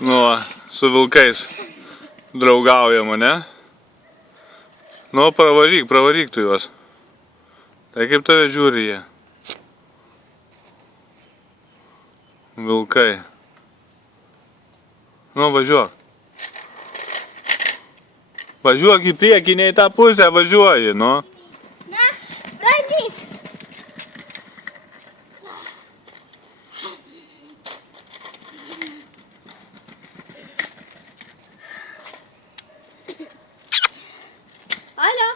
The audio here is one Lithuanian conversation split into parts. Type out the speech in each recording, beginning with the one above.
Nu, su vilkais draugaujama, ne? Nu, pravaryk tu juos. Tai kaip tave žiūri jie? Vilkai. Nu, važiuok. Važiuok į priekį, ne į tą pusę važiuoji, nu. Na, pradėk. Alio,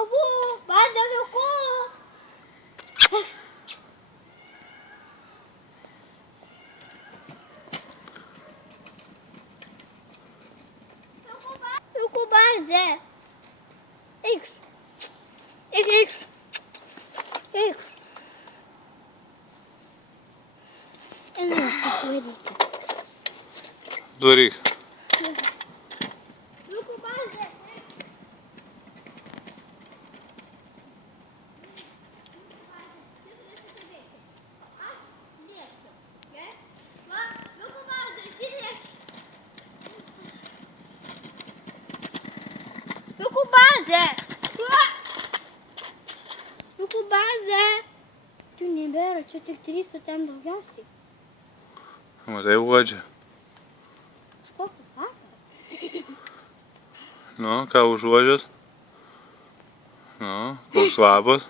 abu, vandeniuku. Vilkų bazė. Eikš. Eikš. Eikš. Einu sutvaryti. Tvaryk. Vilkų bazė. Vilkų bazė! Vilkų bazė! Jų nebėra, čia tik 3, o ten daugiausiai. Matai uodžia. Kažkokį vakarą. Nu, ką užuodžias? Nu, koks kvapas.